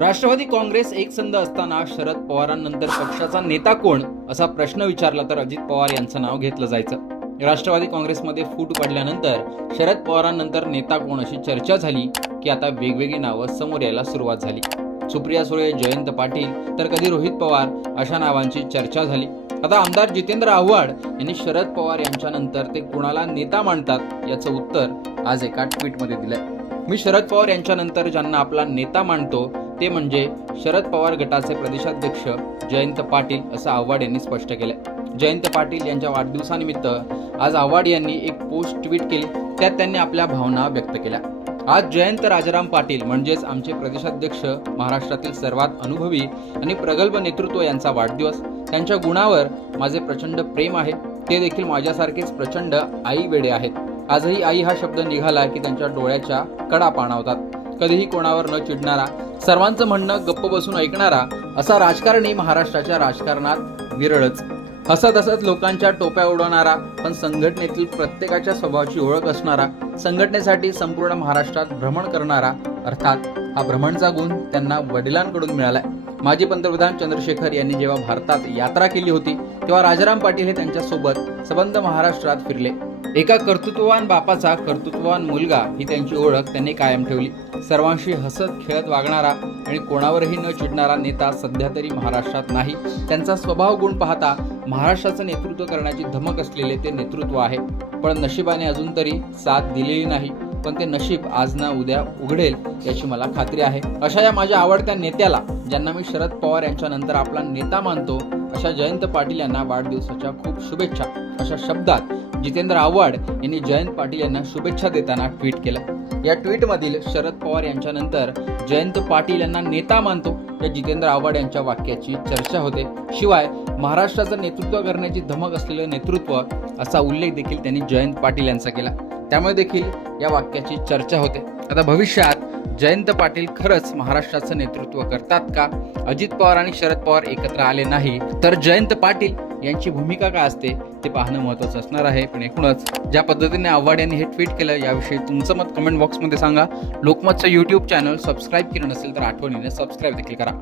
राष्ट्रवादी काँग्रेस एकसंध असताना शरद पवारांनंतर पक्षाचा नेता कोण असा प्रश्न विचारला तर अजित पवार यांचं नाव घेतलं जायचं. राष्ट्रवादी काँग्रेसमध्ये फूट पडल्यानंतर शरद पवारांनंतर नेता कोण अशी चर्चा झाली की आता वेगवेगळी नावं समोर यायला सुरुवात झाली. सुप्रिया सुळे जयंत पाटील तर कधी रोहित पवार अशा नावांची चर्चा झाली. आता आमदार जितेंद्र आव्हाड यांनी शरद पवार यांच्यानंतर ते कुणाला नेता मानतात याचं उत्तर आज एका ट्विटमध्ये दिलंय. मी शरद पवार यांच्यानंतर ज्यांना आपला नेता मानतो ते म्हणजे शरद पवार गटाचे प्रदेशाध्यक्ष जयंत पाटील असं आव्हाड यांनी स्पष्ट केलं जयंत पाटील यांच्या वाढदिवसानिमित्त आज आव्हाड यांनी एक पोस्ट ट्विट केली. त्यात त्यांनी आपल्या भावना व्यक्त केल्या. आज जयंत राजाराम पाटील म्हणजेच आमचे प्रदेशाध्यक्ष महाराष्ट्रातील सर्वात अनुभवी आणि प्रगल्भ नेतृत्व यांचा वाढदिवस. त्यांच्या गुणावर माझे प्रचंड प्रेम आहे. ते देखील माझ्यासारखेच प्रचंड आई वेडे आहेत. आजही आई हा शब्द निघाला की त्यांच्या डोळ्याच्या कडा पाणावतात. कधीही कोणावर न चिडणारा सर्वांचं म्हणणं गप्प बसून ऐकणारा असा राजकारणी महाराष्ट्राच्या राजकारणात विरळच. हसत हसत लोकांच्या टोप्या उडवणारा पण संघटनेतील प्रत्येकाच्या स्वभावाची ओळख असणारा संघटनेसाठी संपूर्ण महाराष्ट्रात भ्रमण करणारा अर्थात हा भ्रमणचा गुण त्यांना वडिलांकडून मिळालाय. माजी पंतप्रधान चंद्रशेखर यांनी जेव्हा भारतात यात्रा केली होती तेव्हा राजाराम पाटील हे त्यांच्यासोबत सबंध महाराष्ट्रात फिरले. एका कर्तृत्ववान बापाचा कर्तृत्ववान मुलगा ही त्यांची ओळख त्यांनी कायम ठेवली. सर्वांशी हसत खेळत वागणारा आणि कोणावरही न चिडणारा नेता सध्या तरी महाराष्ट्रात नाही. त्यांचा स्वभाव गुण पाहता महाराष्ट्राचं नेतृत्व करण्याची धमक असलेले ते नेतृत्व आहे. पण नशिबाने अजून तरी साथ दिलेली नाही. पण ते नशीब आज ना उद्या उघडेल याची मला खात्री आहे. अशा या माझ्या आवडत्या नेत्याला ज्यांना मी शरद पवार यांच्या नंतर आपला नेता मानतो अशा जयंत पाटील यांना वाढदिवसाच्या खूप शुभेच्छा. अशा शब्दात जितेंद्र आव्हाड यांनी जयंत पाटील यांना शुभेच्छा देताना ट्विट केलं. या ट्विटमधील शरद पवार यांच्यानंतर जयंत पाटील यांना नेता मानतो या जितेंद्र आव्हाड यांच्या वाक्याची चर्चा होते. शिवाय महाराष्ट्राचं नेतृत्व करण्याची धमक असलेलं नेतृत्व असा उल्लेख देखील त्यांनी जयंत पाटील यांचा केला. त्यामुळे देखील या वाक्याची चर्चा होते. आता भविष्यात जयंत पाटील खरंच महाराष्ट्राचं नेतृत्व करतात का? अजित पवार आणि शरद पवार एकत्र आले नाही तर जयंत पाटील यांची भूमिका काय असते? ते पाहणं महत्त्वाचं असणार आहे. पण एकूणच ज्या पद्धतीने आव्हाड यांनी हे ट्विट केलं याविषयी तुमचं मत कमेंट बॉक्समध्ये सांगा. लोकमतचं यूट्यूब चॅनल सबस्क्राईब केलं नसेल तर आठवणीने सबस्क्राईब देखील करा.